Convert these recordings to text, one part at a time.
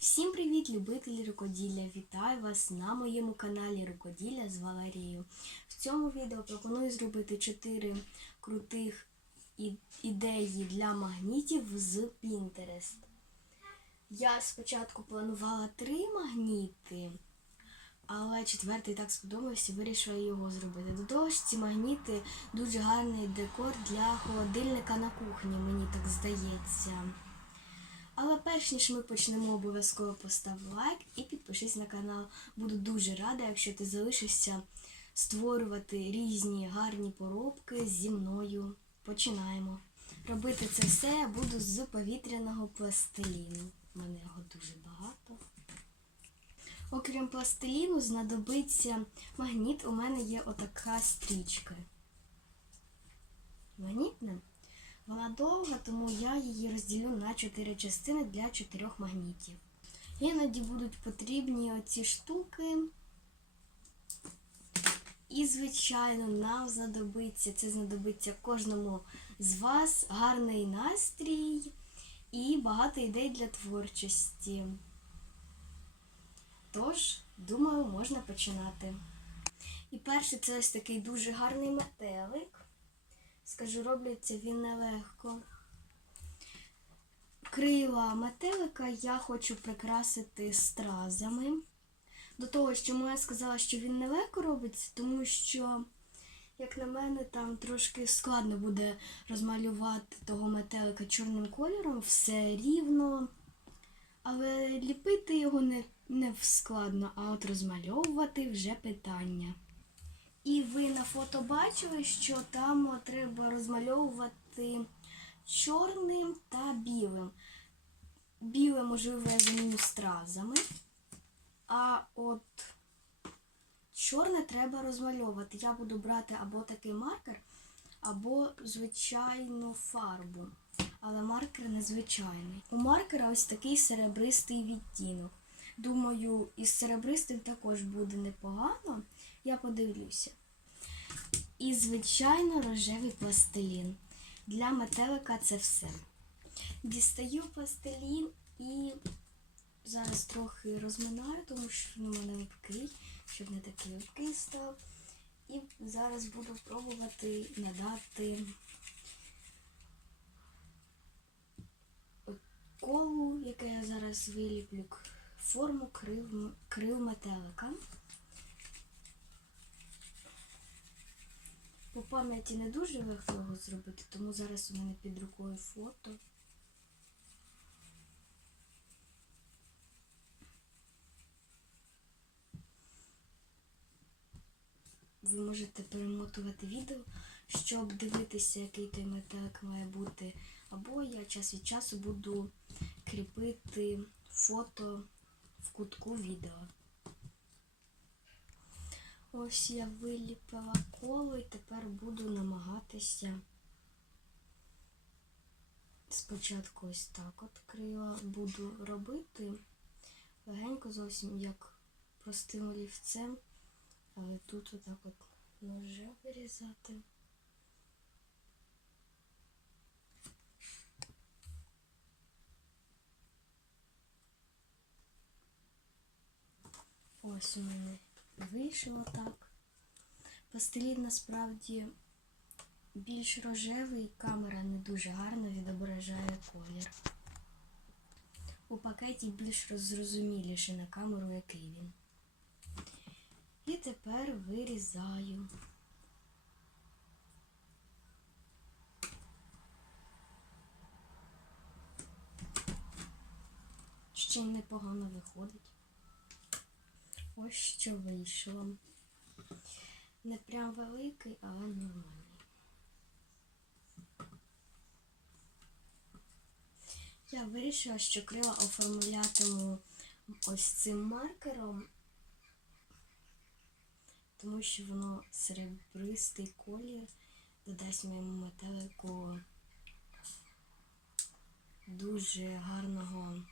Всім привіт, любителі рукоділля! Вітаю вас на моєму каналі Рукоділля з Валерією. В цьому відео пропоную зробити 4 крутих ідеї для магнітів з Pinterest. Я спочатку планувала 3 магніти, але четвертий так сподобався і вирішила його зробити. До того ж, ці магніти дуже гарний декор для холодильника на кухні, мені так здається. Але перш ніж ми почнемо, обов'язково постав лайк і підпишись на канал. Буду дуже рада, якщо ти залишишся створювати різні гарні поробки зі мною. Починаємо. Робити це все я буду з повітряного пластиліну. У мене його дуже багато. Окрім пластиліну, знадобиться магніт. У мене є отака стрічка. Магнітна. Вона довга, тому я її розділю на 4 частини для 4 магнітів. Іноді будуть потрібні оці штуки. І, звичайно, нам знадобиться, це знадобиться кожному з вас гарний настрій і багато ідей для творчості. Тож, думаю, можна починати. І перший це ось такий дуже гарний метелик. Скажу, робляться він нелегко. Крила метелика я хочу прикрасити стразами. До того, чому я сказала, що він нелегко робиться, тому що, як на мене, там трошки складно буде розмалювати того метелика чорним кольором, все рівно. Але ліпити його не, не складно, а от розмальовувати вже питання. І ви на фото бачили, що там треба розмальовувати чорним та білим. Біле, можливо, я заміню стразами. А от чорне треба розмальовувати. Я буду брати або такий маркер, або звичайну фарбу. Але маркер незвичайний. У маркера ось такий серебристий відтінок. Думаю, із серебристим також буде непогано. Я подивлюся. І, звичайно, рожевий пластилін. Для метелика це все. Дістаю пластилін і зараз трохи розминаю, тому що він у мене липкий, щоб не такий липкий став. І зараз буду пробувати надати колу, яке я зараз виліплю, форму крил, крил метелика. По пам'яті не дуже легко зробити, тому зараз у мене під рукою фото. Ви можете перемотувати відео, щоб дивитися, який той метелик має бути. Або я час від часу буду кріпити фото в кутку відео. Ось я виліпила коло і тепер буду намагатися спочатку ось так от крила буду робити легенько зовсім як простим олівцем, але тут отак от ножа вирізати. Ось у мене вийшло так. Пластилін насправді більш рожевий, камера не дуже гарно відображає колір. У пакеті більш зрозуміліше на камеру, який він. І тепер вирізаю. Ще й непогано виходить. Ось що вийшло. Не прям великий, але нормальний. Я вирішила, що крила оформлятиму ось цим маркером, тому що воно серебристий колір додасть моєму метелику дуже гарного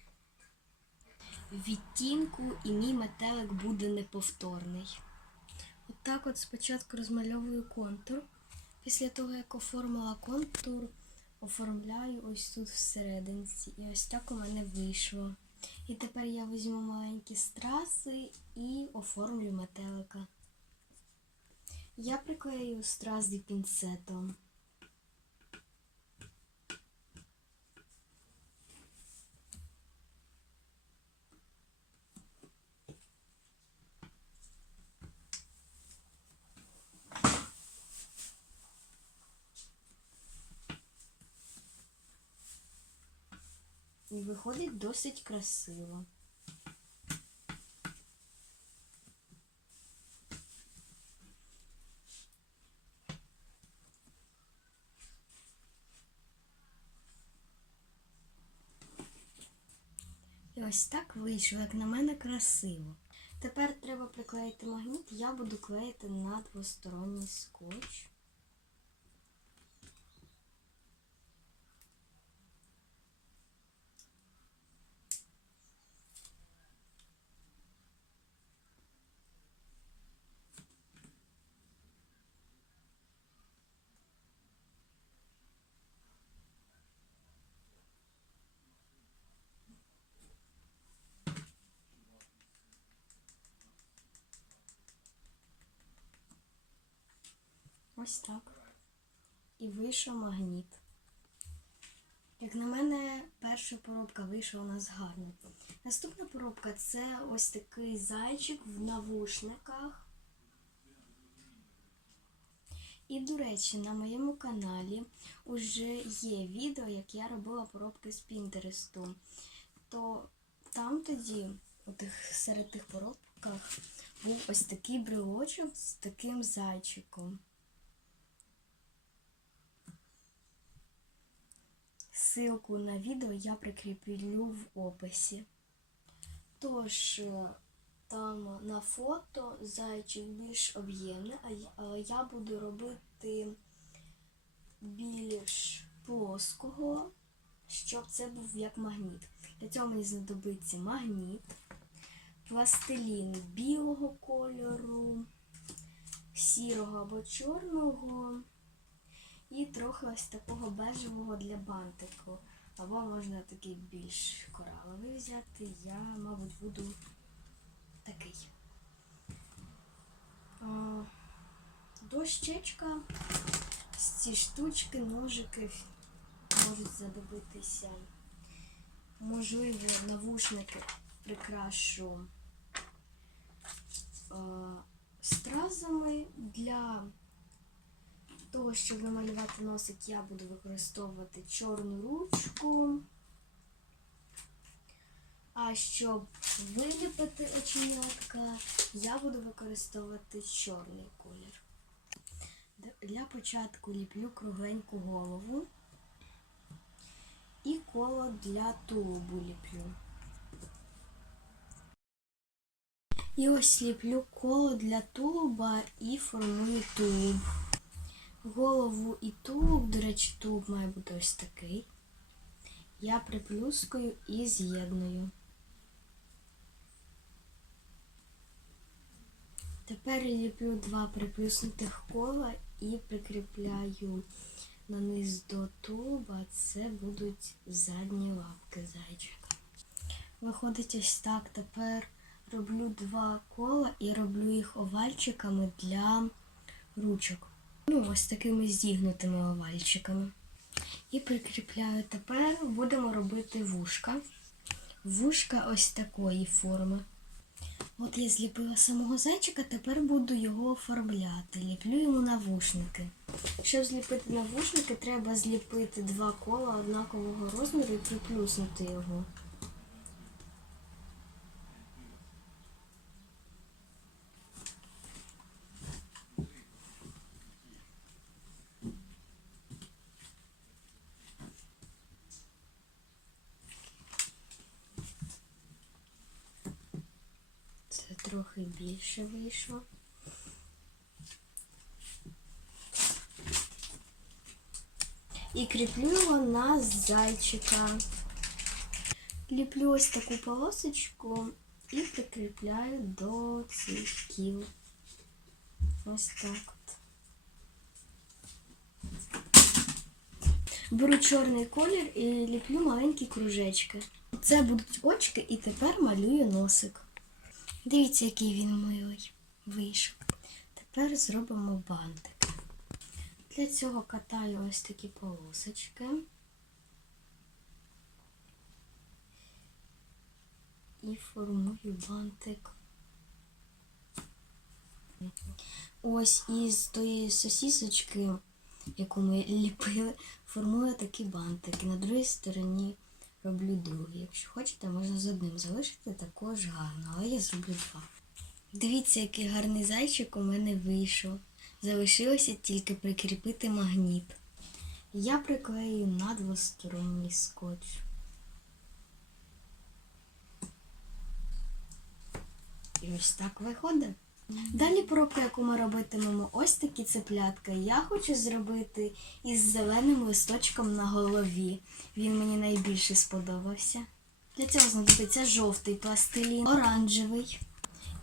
відтінку, і мій метелик буде неповторний. Отак от спочатку розмальовую контур. Після того, як оформила контур, оформляю ось тут всерединці. І ось так у мене вийшло. І тепер я візьму маленькі стрази і оформлю метелика. Я приклею стрази пінцетом. І виходить досить красиво. І ось так вийшло, як на мене, красиво. Тепер треба приклеїти магніт. Я буду клеїти на двосторонній скотч. Ось так. І вийшов магніт. Як на мене, перша поробка вийшла у нас гарно. Наступна поробка це ось такий зайчик в навушниках. І, до речі, на моєму каналі вже є відео, як я робила поробки з Пінтересту. То там тоді, у тих, серед тих поробках, був ось такий брелочок з таким зайчиком. Ссылку на відео я прикріплю в описі. Тож, е, там на фото зайчик більш об'ємний, а я буду робити більш плоского, щоб це був як магніт. Для цього мені знадобиться магніт, пластилін білого кольору, сірого або чорного. І трохи ось такого бежевого для бантику. Або можна такий більш кораловий взяти. Я, мабуть, буду такий. Дощечка, ці штучки, ножики можуть знадобитися. Можливо, навушники прикрашу стразами для того, щоб намалювати носик, я буду використовувати чорну ручку. А щоб виліпити оченятка, я буду використовувати чорний колір. Для початку ліплю кругленьку голову і коло для тулубу ліплю. І ось ліплю коло для тулуба і формую тулуб. Голову і тулуб, до речі, тулуб має бути ось такий. Я приплюскаю і з'єдную. Тепер ліплю два приплюснутих кола і прикріпляю на низ до тулуба. Це будуть задні лапки зайчика. Виходить ось так. Тепер роблю два кола і роблю їх овальчиками для ручок. Ну, ось такими зігнутими овальчиками. І прикріпляю тепер, будемо робити вушка. Вушка ось такої форми. От я зліпила самого зайчика, тепер буду його оформляти. Ліплю йому навушники. Щоб зліпити навушники, треба зліпити два кола однакового розміру і приплюснути його. Це трохи більше вийшло. І кріплю його на зайчика. Ліплю ось таку полосочку і прикріпляю до цих кіл. Ось так от. Беру чорний колір і ліплю маленькі кружечки. Це будуть очки, і тепер малюю носик. Дивіться, який він милий вийшов. Тепер зробимо бантик. Для цього катаю ось такі полосочки. І формую бантик. Ось із тої сосісочки, яку ми ліпили, формую такий бантик. На другій стороні роблю другий. Якщо хочете, можна з одним залишити також гарно, але я зроблю два. Дивіться, який гарний зайчик у мене вийшов. Залишилося тільки прикріпити магніт. Я приклею на двосторонній скотч. І ось так виходить. Далі поробка, яку ми робитимемо, ось такі цеплятка. Я хочу зробити із зеленим листочком на голові. Він мені найбільше сподобався. Для цього знадобиться жовтий пластилін, оранжевий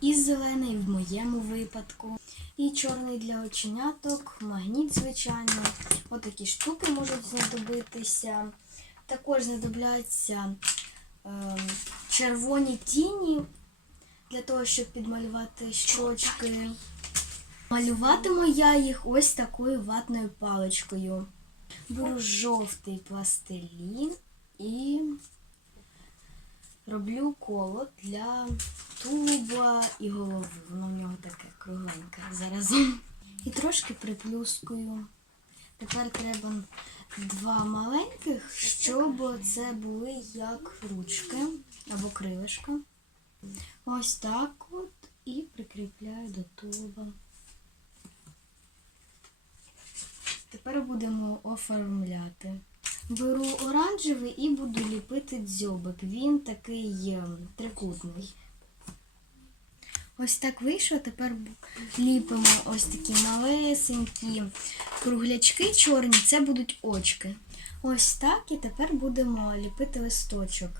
і зелений в моєму випадку. І чорний для оченяток, магніт, звичайно. Отакі штуки можуть знадобитися. Також знадобляться е, червоні тіні для того, щоб підмалювати щочки. Малюватиму я їх ось такою ватною паличкою. Беру жовтий пластилін і роблю коло для тулуба і голови. Воно в нього таке кругленьке заразом. І трошки приплюскую. Тепер треба два маленьких, щоб це були як ручки або крилишка. Ось так от і прикріпляю до тулуба. Тепер будемо оформляти. Беру оранжевий і буду ліпити дзьобик. Він такий е, трикутний. Ось так вийшло. Тепер ліпимо ось такі малесенькі круглячки чорні, це будуть очки. Ось так, і тепер будемо ліпити листочок.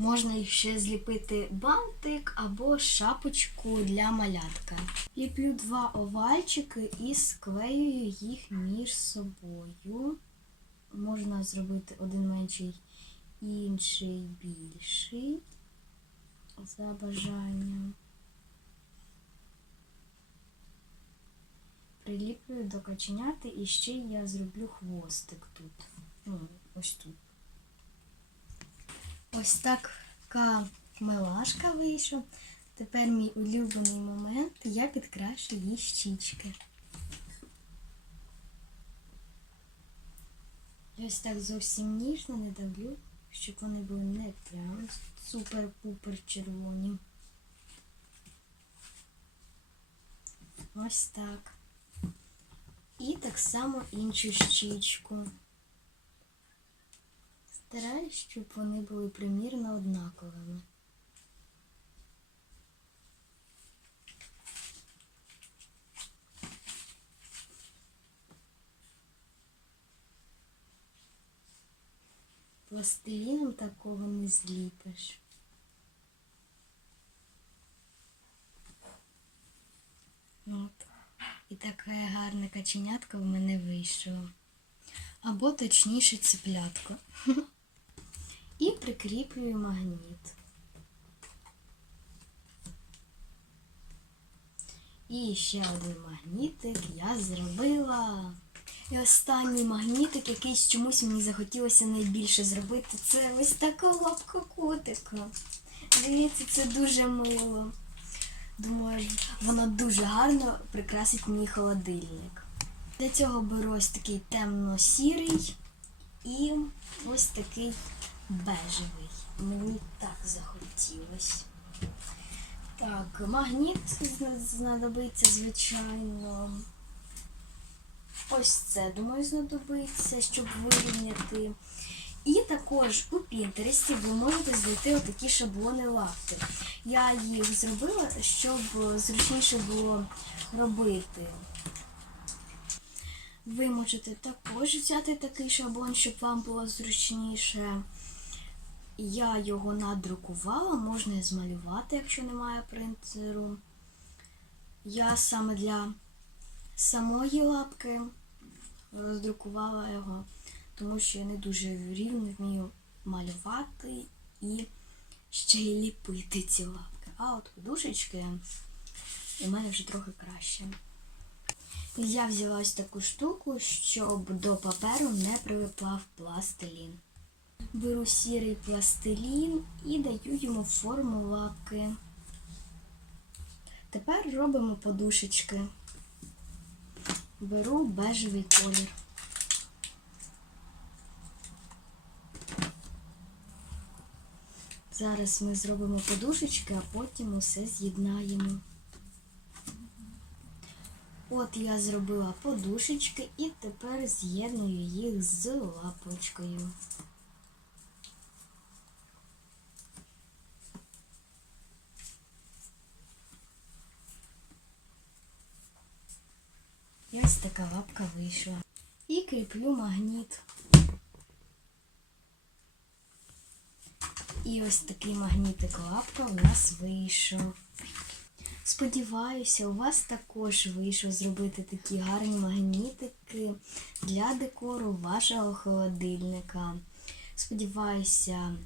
Можна ще зліпити бантик або шапочку для малятка. Ліплю два овальчики і склеюю їх між собою. Можна зробити один менший, інший більший за бажанням. Приліплюю до каченяти і ще я зроблю хвостик тут. Ну, ось тут. Ось така милашка вийшов. Тепер мій улюблений момент. Я підкрашу їй щічки. Ось так зовсім ніжно не давлю, щоб вони були не прям супер-пупер червоні. Ось так. І так само іншу щічку. Стараюсь, щоб вони були примірно однаковими. Пластиліном такого не зліпиш. От. І таке гарне каченятко в мене вийшло. Або точніше цеплятко. І прикріплюю магніт. І ще один магнітик я зробила. І останній магнітик, якийсь чомусь мені захотілося найбільше зробити, це ось така лапка котика. Дивіться, це дуже мило. Думаю, воно дуже гарно прикрасить мій холодильник. Для цього беру ось такий темно-сірий і ось такий бежевий. Мені так захотілось. Так, магніт знадобиться, звичайно. Ось це, думаю, знадобиться, щоб вирівняти. І також у Пінтересті ви можете знайти отакі шаблони лапти. Я їх зробила, щоб зручніше було робити. Ви можете також взяти такий шаблон, щоб вам було зручніше. Я його надрукувала, можна і змалювати, якщо немає принтеру. Я саме для самої лапки роздрукувала його, тому що я не дуже рівно вмію малювати і ще й ліпити ці лапки. А от подушечки у мене вже трохи краще. Я взяла ось таку штуку, щоб до паперу не прилипав пластилін. Беру сірий пластилін і даю йому форму лапки. Тепер робимо подушечки. Беру бежевий колір. Зараз ми зробимо подушечки, а потім усе з'єднаємо. От я зробила подушечки і тепер з'єдную їх з лапочкою. І ось така лапка вийшла. І кріплю магніт. І ось такий магнітик лапка у нас вийшов. Сподіваюся, у вас також вийшло зробити такі гарні магнітики для декору вашого холодильника. Сподіваюся,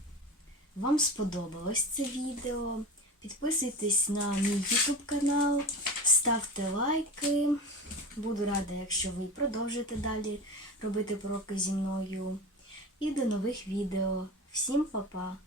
вам сподобалось це відео. Підписуйтесь на мій YouTube канал, ставте лайки. Буду рада, якщо ви продовжите далі робити проки зі мною. І до нових відео. Всім па-па!